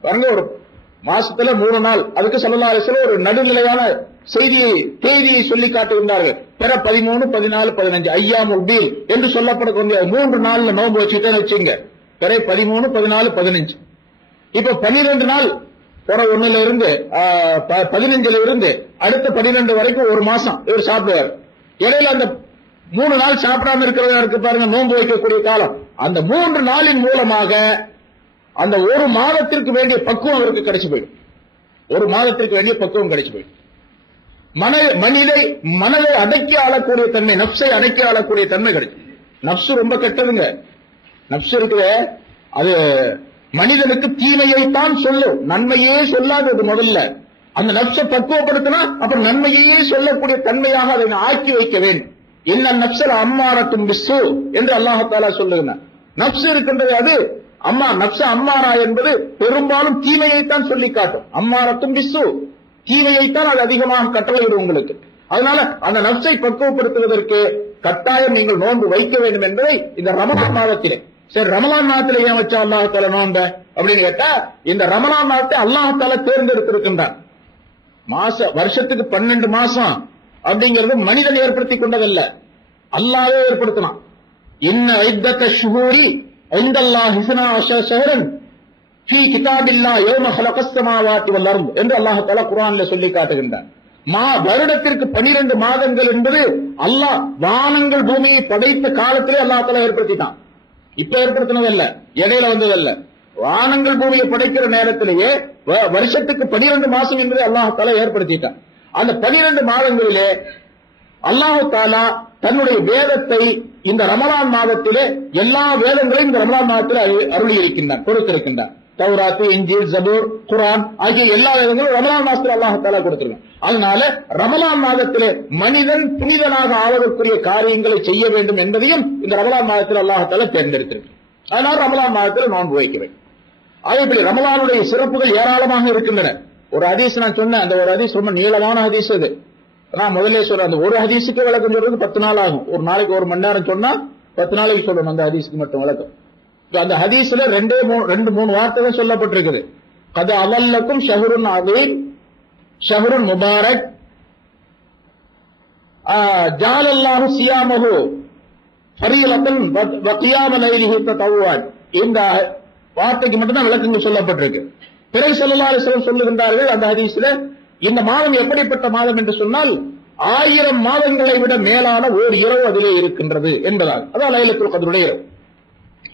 பாருங்க. ஒரு மாசத்துல 3 நாள், அதுக்கு ஸல்லல்லாஹு அலைஹி வஸல்லம் ஒரு நடுநிலையான தேதியை சொல்லி காட்டுகின்றார்கள். பிற 13, 14, 15 ஐயாமுல் பீல் என்று சொல்லப்படக்கூடிய 3 நாள்ல நோன்பு வச்சுட்டேன்னு வச்சுங்க. பிற 13, 14, 15. இப்ப 12 நாள் பிற 1ல இருந்து 15ல இருந்து அடுத்த 12 வரைக்கும் ஒரு மாசம் இவர் சாப்பிடுவார். இடையில அந்த 3 நாள் சாப்பிடாம இருக்கிறதா இருக்கு பாருங்க நோன்பு வைக்கக்கூடிய காலம். அந்த 3 நாளின் மூலமாக அந்த ஒரு மாதத்திற்கு வேண்டிய பக்குவம் அவருக்கு கிடைச்சு போயிடும். ஒரு மாதத்திற்கு வேண்டிய பக்குவம் கிடைச்சு போயிடும். மனதை அடக்கி ஆளக்கூடிய தன்மை, நப்சை அடக்கி ஆளக்கூடிய தன்மை கிடைக்கும். நப்சு ரொம்ப கெட்டதுங்க. நப்சு இருக்குது, அது மனிதனுக்கு தீமையைத்தான் சொல்லும், நன்மையே சொல்லாது. அது முதல்ல அந்த நப்சை பக்குவப்படுத்தினா அப்புறம் நன்மையே சொல்லக்கூடிய தன்மையாக அதை ஆக்கி வைக்க வேண்டும். இன்ன நப்சல் அம்மாரத்தும் பிஸ்ஸு என்று அல்லாஹ் தஆலா சொல்லுகிறார். நப்சு இருக்கின்றது, அது நப்ச அம்மாரா என்பது பெரும்பாலும் தீமையைத்தான் சொல்லி காட்டும். அம்மாரத்தும் பிஸ்ஸு, தீமையைத்தான் அது அதிகமாக கட்டளையிடும் உங்களுக்கு. அதனால அந்த நப்சை பக்குவப்படுத்துவதற்கு கட்டாயம் நீங்கள் நோன்பு வைக்க வேண்டும் என்பதை இந்த ரமலான் மாதத்திலே, சரி ரமலான் மாதத்திலே ஏன் வச்சா அல்லாஹால நோன்ப அப்படின்னு கேட்டா, இந்த ரமலான் மாதத்தை அல்லாஹால தேர்ந்தெடுத்திருக்கின்றான். வருஷத்துக்கு 12 மாசம் அப்படிங்கிறது மனிதன் ஏற்படுத்தி கொண்டதல்ல, அல்லாஹ்வே ஏற்படுத்தினான். இன்ன இத்தத்த ஷுஹூரி இந்தல்லாஹி 12 ஷஹரன் ஃபீ கிதாபில்லாஹ் யௌம ஹலகஸ் ஸமாவாத்தி வல் அர்த் என்று அல்லாஹ் தஆலா குர்ஆனில் சொல்லி காட்டுகின்றான். வருடத்திற்கு 12 மாதங்கள் என்பது அல்லாஹ் வானங்கள் பூமியை படைத்த காலத்திலே அல்லாஹ் தஆலா ஏற்படுத்திட்டான். இப்ப ஏற்படுத்தினதல்ல, இடையில வந்ததல்ல. வானங்கள் பூமியை படைக்கிற நேரத்திலேயே வருஷத்துக்கு 12 மாசம் என்பதை அல்லாஹ் தஆலா ஏற்படுத்திட்டான். அந்த 12 மாதங்களிலே அல்லாஹ் தஆலா தன்னுடைய வேதத்தை இந்த ரமலான் மாதத்திலே எல்லா வேதங்களையும் இந்த ரமலான் மாதத்தில் அருளி இருக்கின்றான், கொடுத்திருக்கின்றான். தௌராத், இன்ஜீல், ஜபூர், குர்ஆன் ஆகிய எல்லா வேதங்களும் ரமலான் மாதத்தில் அல்லாஹ் தஆலா கொடுத்திருக்கான். அதனால ரமலான் மாதத்திலே மனிதன் புனிதனாக ஆவதற்குரிய காரியங்களை செய்ய வேண்டும் என்பதையும் இந்த ரமலான் மாதத்தில் அல்லாஹ் தஆலா தேர்ந்தெடுத்திருக்கிறான். அதனால ரமலான் மாதத்தில் நோன்பு வைக்கிறேன். அதேபடி ரமலானுடைய சிறப்புகள் ஏராளமாக இருக்கின்றன. ஒரு ஹதீஸ் நான் சொன்னேன், அந்த ஒரு ஹதீஸ் ரொம்ப நீளமான ஹதீஸ். அது நான் முதல்ல சொல்றேன், அந்த ஒரு ஹதீஸுக்கு விளக்கம் சொல்றது 10 நாள் ஆகும். ஒரு நாளைக்கு 1 மணி நேரம் சொன்னா 10 நாளைக்கு சொல்லணும் அந்த ஹதீஸுக்கு மட்டும் விளக்கம். அந்த ஹதீஸ்ல 2-3 வார்த்தைகள் சொல்லப்பட்டிருக்குது. கத அவல்லக்கும் ஷஹருன் அதீம் ஷஹருன் முபாரக் ஜாலல்லாஹு சியாமஹு ஃபரீலத்தன் வ கியாம லைலிஹி ததவ்வான். இந்த வார்த்தைக்கு மட்டும்தான் விளக்கங்கள் சொல்லப்பட்டிருக்கு. பிறகு ஸல்லல்லாஹு அலைஹி வஸல்லம் சொல்லுகின்றார்கள் அந்த ஹதீஸ்ல, இந்த மாதம் எப்படிப்பட்ட மாதம் என்று சொன்னால் 1000 மாதங்களை விட மேலான ஓர் இரவு அதிலே இருக்கின்றது என்பதால். அதான் லைலத்துல் கத்ருடைய இரவு.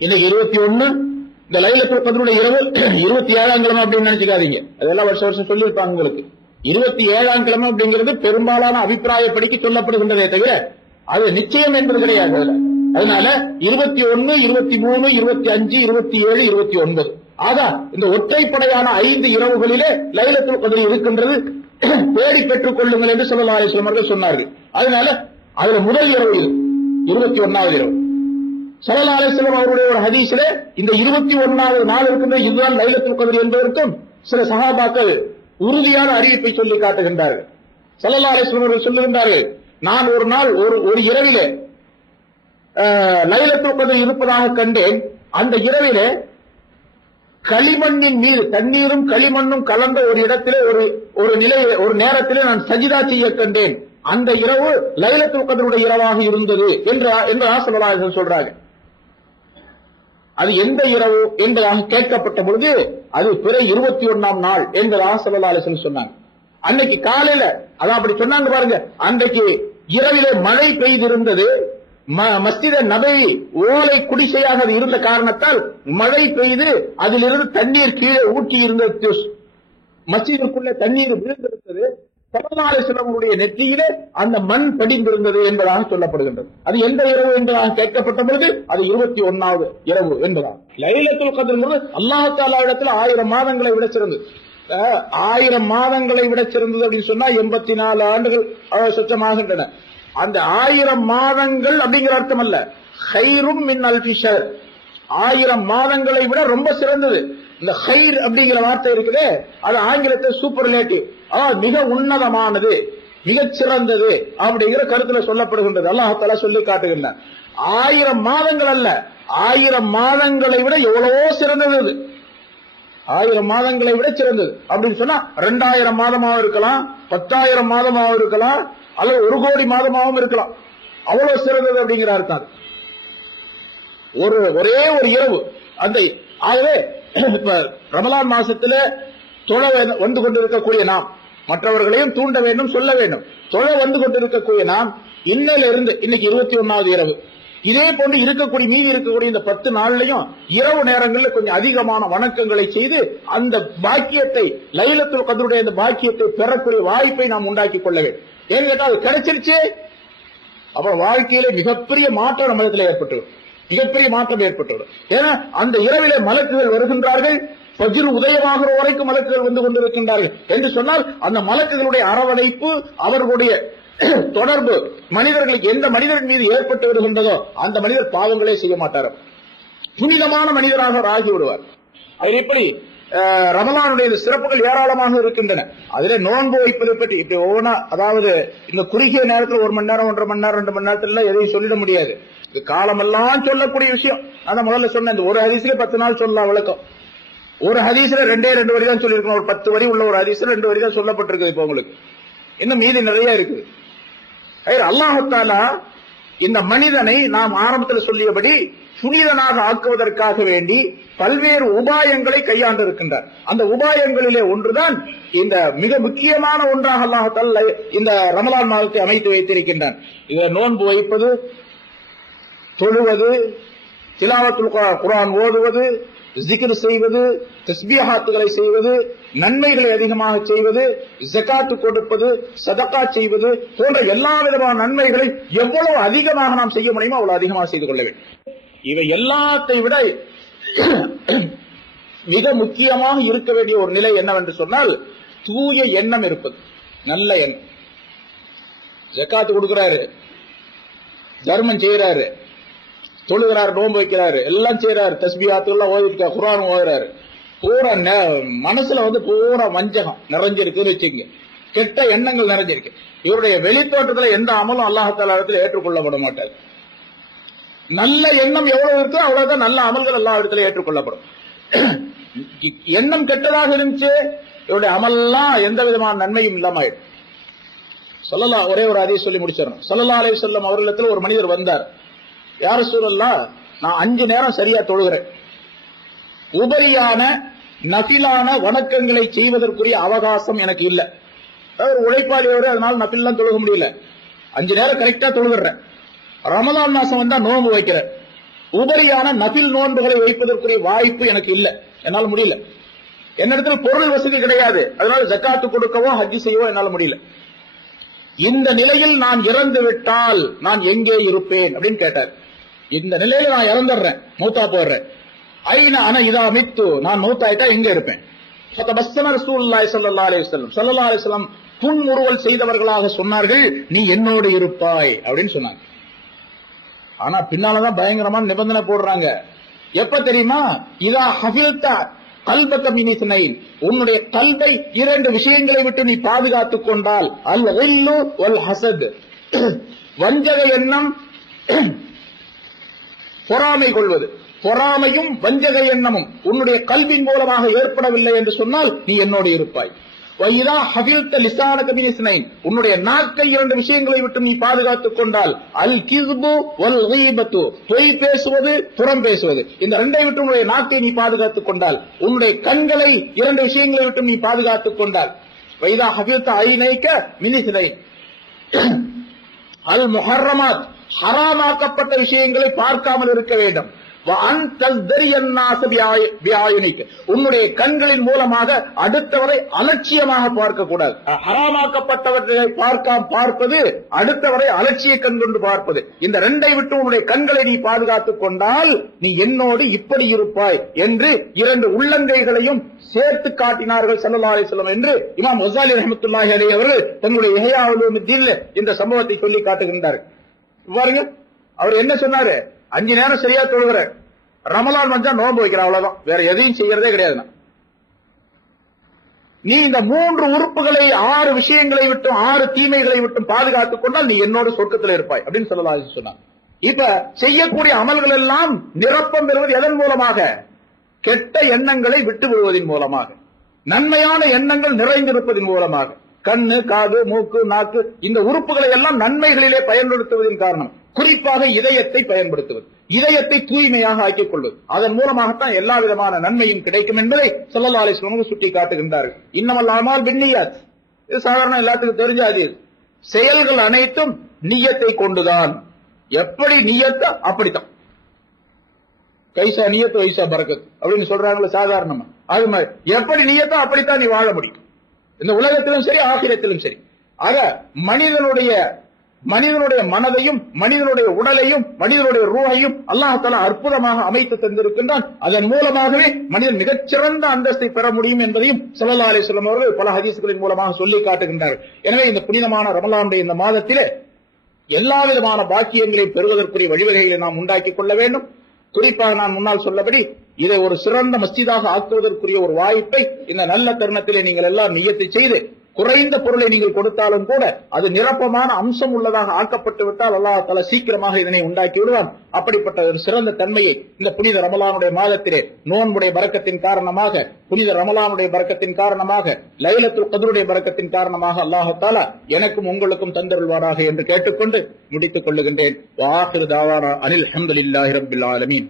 இன்னைக்கு 21, இந்த லைலத்துல் கத்ருடைய இரவு 27ஆம் கிழமை அப்படின்னு நினைச்சுக்காதீங்க. அதெல்லாம் வருஷம் சொல்லியிருப்பாங்க உங்களுக்கு. 27ஆம் கிழமை அப்படிங்கிறது பெரும்பாலான அபிப்பிராயப்படிக்கு சொல்லப்படுகின்றதே தவிர அது நிச்சயம் என்பது கிடையாது. அதனால 21, 23, 25, 27, 29 ஆகா இந்த ஒற்றைப்படையான 5 இரவுகளிலே லைலத்துல் கத்ர் இருக்கின்றது, தேடி பெற்றுக் கொள்ளுங்கள் என்று ஸல்லல்லாஹு அலைஹி வஸல்லம் அவர்கள் சொன்னார்கள். அதனால அதுல முதல் இரவு இது 21வது இரவு. ஸல்லல்லாஹு அலைஹி வஸல்லம் அவருடைய ஒரு ஹதீஸிலே இந்த 21வது நாள் இருக்கின்ற இதுதான் லைலத்துல் கத்ர் என்பதற்கும் சில சஹாபாக்கள் உறுதியான அறிவிப்பை சொல்லி காட்டுகின்றார்கள். ஸல்லல்லாஹு அலைஹி வஸல்லம் அவர்கள் சொல்லுகின்றார்கள், நான் ஒரு நாள் ஒரு இரவிலே லைலத்துல் கத்ர் இருப்பதாக கண்டேன். அந்த இரவிலே களிமண்ணின் மீது தண்ணீரும் களிமண்ணும் கலந்த ஒரு இடத்திலே ஒரு நேரத்திலே நான் சஜிதா செய்ய கண்டேன். அந்த இரவு லைலத்துல் கத்ருடைய இரவாக இருந்தது என்று ஸல்லல்லாஹு அலைஹி வஸல்லம் சொல்றாங்க. அது எந்த இரவு என்பதாக கேட்கப்பட்ட பொழுது அது பிற 21ஆம் நாள் என்பதாக ஸல்லல்லாஹு அலைஹி வஸல்லம் சொன்னாங்க. அன்னைக்கு காலையில அதான் அப்படி சொன்னாங்க பாருங்க. அன்றைக்கு இரவிலே மழை பெய்திருந்தது. மஸ்ஜித் நபவி ஓலை குடிசையாக அது இருந்த காரணத்தால் மழை பெய்து அதிலிருந்து தண்ணீர் கீழே ஊற்றி இருந்தது. மஸ்ஜிதிற்குள்ளே தண்ணீர் விழுந்திருந்தது. ஸல்லல்லாஹு அலைஹி வஸல்லம் நெற்றியிலே அந்த மண் படிந்திருந்தது என்பதாக சொல்லப்படுகின்றது. அது எந்த இரவு என்பதாக கேட்கப்பட்ட பொழுது அது 21வது இரவு என்பதாக. லைலத்துல் கத்ர் அல்லாஹ் தஆலா இடத்தில் 1000 மாதங்களை விட சிறந்தது. 1000 மாதங்களை விட சிறந்தது அப்படின்னு சொன்னா 84 ஆண்டுகள் சொச்சமாகின்றன. அந்த 1000 மாதங்கள் அப்படிங்கிற அர்த்தம் அல்ல. ஹைரும் மின் அல்ஃபி ஷஹர், 1000 மாதங்களை விட ரொம்ப சிறந்தது. இந்த ஹைர் அப்படிங்கிற வார்த்தை இருக்குது, அது ஆங்கிலத்தில் சூப்பர்லேட்டிவ், மிக உன்னதமானது, மிகச் சிறந்தது அப்படிங்கிற கருத்துல சொல்லப்படுகின்றது. அல்லாஹ் தஆலா சொல்லி காட்டுகின்றான். 1000 மாதங்கள் அல்ல, 1000 மாதங்களை விட எவ்வளவோ சிறந்தது அது. 1000 மாதங்களை விட சிறந்தது அப்படின்னு சொன்னா 2000 மாதமாகவும் இருக்கலாம், 10,000 மாதமாகவும் இருக்கலாம், அல்லது 1 கோடி மாதமாகவும் இருக்கலாம். அவ்வளவு சிறந்தது அப்படிங்கிற அர்த்தம். ஒரே ஒரு இரவு அந்த. ஆகவே இப்ப ரமலான் மாசத்துல தொழ வந்து கொண்டிருக்கக்கூடிய நாம், மற்றவர்களையும் தூண்ட வேண்டும், சொல்ல வேண்டும். தொழ வந்து கொண்டிருக்கக்கூடிய நாம் இன்னையில இருந்து இன்னைக்கு 21வது இரவு, இதே போன்று இருக்கக்கூடிய மீதி இருக்கக்கூடிய இந்த 10 நாள்லையும் இரவு நேரங்களில் கொஞ்சம் அதிகமான வணக்கங்களை செய்து அந்த பாக்கியத்தை, லைலத்துல் கத்ருடைய அந்த பாக்கியத்தை பெறக்கூடிய வாய்ப்பை நாம் உண்டாக்கி கொள்ள வேண்டும். ஏன்னு கேட்டா அது கிடைச்சிருச்சு, அப்புறம் வாழ்க்கையில மிகப்பெரிய மாற்றம் நம்மிடத்தில் ஏற்பட்டுவிடும், மிகப்பெரிய மாற்றம் ஏற்பட்டுவிடும். ஏன்னா அந்த இரவிலே மலக்குகள் வருகின்றார்கள், ஃபஜ்ர் உதயமாகிற வரைக்கும் மலக்குகள் வந்து கொண்டிருக்கின்றார்கள் என்று சொன்னால் அந்த மலக்குகளுடைய அரவணைப்பு, அவர்களுடைய தொடர்பு மனிதர்களுக்கு எந்த மனிதன் மீது ஏற்பட்டு விடுகின்றதோ அந்த மனிதர் பாவங்களே செய்ய மாட்டார், புனிதமான மனிதராக ஆகி விடுவார். அது எப்படி ரமலானுடைய சிறப்புகள் ஏராளமாக இருக்கின்றன. அதுல நோன்பு வைப்பதை பற்றி இப்படி ஒவ்வொன்றா, அதாவது இந்த குறுகிய நேரத்தில் 1 மணி நேரம் 1.5 மணி நேரம் 2 மணி நேரத்துல எதையும் சொல்லிட முடியாது. இது காலமெல்லாம் சொல்லக்கூடிய விஷயம். அதான் முதல்ல சொன்ன இந்த ஒரு ஹதீஸ்ல 10 நாள் சொல்லலாம் விளக்கம். ஒரு ஹதீஸ்ல 2 வரி தான் சொல்லியிருக்கணும். ஒரு 10 வரி உள்ள ஒரு ஹதீஸ்ல 2 வரி தான் சொல்லப்பட்டிருக்குது. இப்ப உங்களுக்கு இன்னும் மீதி நிறைய இருக்குது. அல்லாஹ் தஆலா இந்த மனிதனை நாம் ஆரம்பத்தில் சொல்லியபடி புனிதனாக ஆக்குவதற்காக வேண்டி பல்வேறு உபாயங்களை கையாண்டு இருக்கின்றார். அந்த உபாயங்களிலே ஒன்றுதான் இந்த மிக முக்கியமான ஒன்றாக அல்லாஹ் தஆலா இந்த ரமலான் மாதத்தை அமைத்து வைத்திருக்கின்றான். இத நோன்பு வைப்பது, தொழுவது, திலாவத்துல் குர்ஆன் ஓதுவது, ஜிக்ர் செய்வது, தஸ்பீஹாத்துகளை செய்வது, நன்மைகளை அதிகமாக செய்வது, ஜகாத்து கொடுப்பது, சதகா செய்வது போன்ற எல்லா விதமான நன்மைகளை எவ்வளவு அதிகமாக நாம் செய்ய முடியுமோ அவ்வளவு அதிகமாக செய்து கொள்ள வேண்டும். இவை எல்லாத்தை விட மிக முக்கியமாக இருக்க வேண்டிய ஒரு நிலை என்னவென்று சொன்னால் தூய எண்ணம் இருப்பது. நல்ல எண்ணம். ஜகாத்து கொடுக்கிறாரு, தர்மம் செய்யறாரு, தொழுகிறாரு, நோன்பு வைக்கிறாரு, எல்லாம் செய்யறாரு, தஸ்பீஹாத்து எல்லாம் ஓதிட்டு குர்ஆன் ஓதுறாரு, பூரா மனசுல பூரா வஞ்சகம் நிறைஞ்சிருக்குன்னு வச்சுங்க, கெட்ட எண்ணங்கள் நிறைஞ்சிருக்கு. இவருடைய வெளித்தோட்டத்தில் எந்த அமலும் அல்லாஹ் தஆலா இடத்துல ஏற்றுக்கொள்ளப்பட மாட்டார். நல்ல எண்ணம் எவ்வளவு இருக்கோ அவ்வளவுதான் நல்ல அமல்கள் எல்லா இடத்துல ஏற்றுக்கொள்ளப்படும். எண்ணம் கெட்டதாக இருந்துச்சு, இவருடைய அமல்லாம் எந்த விதமான நன்மையும் இல்லாம ஆயிடும். ஸல்லல்லாஹு ஒரே ஒரு ஹதீஸ் சொல்லி முடிச்சிடணும். ஸல்லல்லாஹு அலைஹி வஸல்லம் அவர்களிடத்தில் ஒரு மனிதர் வந்தார். யா ரசூலல்லாஹ், நான் 5 நேரம் சரியா தொழுகிறேன், உபரியான நஃபிலான வணக்கங்களை செய்வதற்குரிய அவகாசம் எனக்கு இல்ல. ஒரு உழைப்பாளி வரை, அதனால நஃபில்லாம் தொழுக முடியல. 5 நேரம் கரெக்டா தொழுகிறேன். ரமலான் மாசம் வந்தா நோன்பு வைக்கிறேன். உபரியான நஃபில் நோன்புகளை வைப்பதற்குரிய வாய்ப்பு எனக்கு இல்ல, என்னால முடியல. என்னிடத்துல பொருள் வசதி கிடையாது, அதனால ஜக்காத்து கொடுக்கவோ ஹஜ் செய்யவோ என்னால முடியல. இந்த நிலையில் நான் இறந்து விட்டால் நான் எங்கே இருப்பேன் அப்படின்னு கேட்டார். இந்த நிலையில நான் இறந்துடுறேன், மௌத்தா போடுறேன். ஐன அன இதா மித்து, நான் மௌத்தாயிட்டா எங்க இருப்பேன்? ரசூலுல்லாஹி ஸல்லல்லாஹு அலைஹி வஸல்லம் ஸல்லல்லாஹு அலைஹி வஸல்லம் புன்முறுவல் செய்தவர்களாக சொன்னார்கள், நீ என்னோடு இருப்பாய் அப்படின்னு சொன்னாங்க. ஆனா பின்னாலதான் பயங்கரமான நிபந்தனை போடுறாங்க. எப்ப தெரியுமா? இதா ஹஃபில்தா கல்பக மின் இஸ்னைன், உன்னுடைய கல்பை 2 விஷயங்களை விட்டு நீ பாதுகாத்துக் கொண்டால், அல் கில்லு வல் ஹஸத், வஞ்சக எண்ணம், பொறாமை கொள்வது. பொறாமையும் வஞ்சக எண்ணமும் உன்னுடைய கல்வின் மூலமாக ஏற்படவில்லை என்று சொன்னால் நீ என்னோடு இருப்பாய். வைதா ஹஃபில்த லிசானக மின் இஸ்னைன், உன்னுடைய நாக்கை 2 விஷயங்களை விட்டு நீ பாதுகாத்துக் கொண்டால், அல் கிஸ்பு வல் கீபத்து, பொய் பேசுவது, புறம் பேசுவது, இந்த 2ஐ விட்டு உன்னுடைய நாக்கை நீ பாதுகாத்துக் கொண்டால், உன்னுடைய கண்களை 2 விஷயங்களை விட்டு நீ பாதுகாத்துக் கொண்டால், வைதா ஹஃபில்த ஐனைக மின் இஸ்னைன் அல் முஹர்ரமாத், ஹராமாக்கப்பட்ட விஷயங்களை பார்க்காமல் இருக்க வேண்டும். உன்னுடைய கண்களின் மூலமாக அடுத்தவரை அலட்சியமாக பார்க்க கூடாது. ஹராமாக்கப்பட்டவர்களை பார்ப்பது, அடுத்தவரை அலட்சிய கண் கொண்டு பார்ப்பது, இந்த 2ஐ விட்டு உன்னுடைய கண்களை நீ பாதுகாத்துக் கொண்டால் நீ என்னோடு இப்படி இருப்பாய் என்று 2 உள்ளங்கைகளையும் சேர்த்து காட்டினார்கள் ஸல்லல்லாஹு அலைஹி வஸல்லம் என்று இமாம் கஸாலி ரஹ்மத்துல்லாஹி அலைஹி அவர்கள் தன்னுடைய இஹ்யா உலூமுத்தீன்ல இந்த சம்பவத்தை சொல்லி காட்டுகின்றார்கள். பாருங்க, அவர் என்ன சொன்னாரு? 5 நேரம் சரியா தொழுகிற, ரமலான் வந்தா நோன்பு வைக்கிற, அவ்வளவுதான், வேற எதையும் செய்யறதே கிடையாது. நீ இந்த 3 உறுப்புகளை 6 விஷயங்களை விட்டும் 6 தீமைகளை விட்டும் பாதுகாத்துக் கொண்டால் நீ என்னோட சொர்க்கத்தில் இருப்பாய் அப்படின்னு ஸல்லல்லாஹு அலைஹி சொன்னார். இப்ப செய்யக்கூடிய அமல்கள் எல்லாம் நிரப்பம் பெறுவது எதன் மூலமாக? கெட்ட எண்ணங்களை விட்டு விடுவதன் மூலமாக, நன்மையான எண்ணங்கள் நிறைந்திருப்பதன் மூலமாக. கண்ணு, காது, மூக்கு, நாக்கு, இந்த உறுப்புகளை எல்லாம் நன்மைகளிலே பயன்படுத்துவதன் காரணம், குறிப்பாக இதயத்தை பயன்படுத்துவது, இதயத்தை தூய்மையாக ஆக்கிக் கொள்வது, அதன் மூலமாகத்தான் எல்லா விதமான நன்மையும் கிடைக்கும் என்பதை ஸல்லல்லாஹு அலைஹி வஸல்லம் சுட்டி காட்டுகின்றார்கள். இன்னமல் அமால் பின்னியாத், இது சாதாரண எல்லாத்துக்கும் தெரிஞ்ச ஹதீஸ். செயல்கள் அனைத்தும் நியத்தை கொண்டுதான். எப்படி நியத்தோ அப்படித்தான். கைசா நியத்து வைசா பரக்கத் அப்படின்னு சொல்றாங்களே சாதாரணமா, அது மாதிரி எப்படி நியத்தோ அப்படித்தான் நீ வாழ முடியும், இந்த உலகத்திலும் சரி ஆகிரத்திலும் சரி. ஆக மனிதனுடைய மனதையும் மனிதனுடைய உடலையும் மனிதனுடைய ரூஹையும் அல்லாஹ் தஆலா அற்புதமாக அமைத்து தந்திருக்கின்றான். அதன் மூலமாகவே மனிதன் மிகச்சிறந்த அந்தஸ்தை பெற முடியும் என்பதையும் ஸல்லல்லாஹு அலைஹி வஸல்லம் அவர்கள் பல ஹதீஸ்களின் மூலமாக சொல்லி காட்டுகின்றார்கள். எனவே இந்த புனிதமான ரமலானுடைய இந்த மாதத்திலே எல்லா விதமான பாக்கியங்களை பெறுவதற்குரிய வழிவகைகளை நாம் உண்டாக்கிக் கொள்ள வேண்டும். குறிப்பாக நான் முன்னால் சொல்லபடி இதை ஒரு சிறந்த மஸ்ஜிதாக ஆக்குவதற்குரிய ஒரு வாய்ப்பை இந்த நல்ல தருணத்திலே நீங்கள் எல்லாம் நியத்து செய்து, குறைந்த பொருளை நீங்கள் கொடுத்தாலும் கூட அது நிரப்பமான அம்சம் உள்ளதாக ஆக்கப்பட்டு விட்டால் அல்லாஹ் தஆலா சீக்கிரமாக இதனை உண்டாக்கி விடுவான். அப்படிப்பட்ட ஒரு சிறந்த தன்மையை இந்த புனித ரமலானுடைய மாதத்திலே நோன்புடைய பரக்கத்தின் காரணமாக, புனித ரமலானுடைய பரக்கத்தின் காரணமாக, லைலத்துல் கத்ருடைய பரக்கத்தின் காரணமாக அல்லாஹ் தஆலா எனக்கும் உங்களுக்கும் தந்தருள்வாராக என்று கேட்டுக்கொண்டு முடித்துக் கொள்ளுகின்றேன். வ ஆகிரு தாவானா அனில் ஹம்துலில்லாஹி ரப்பில் ஆலமீன்.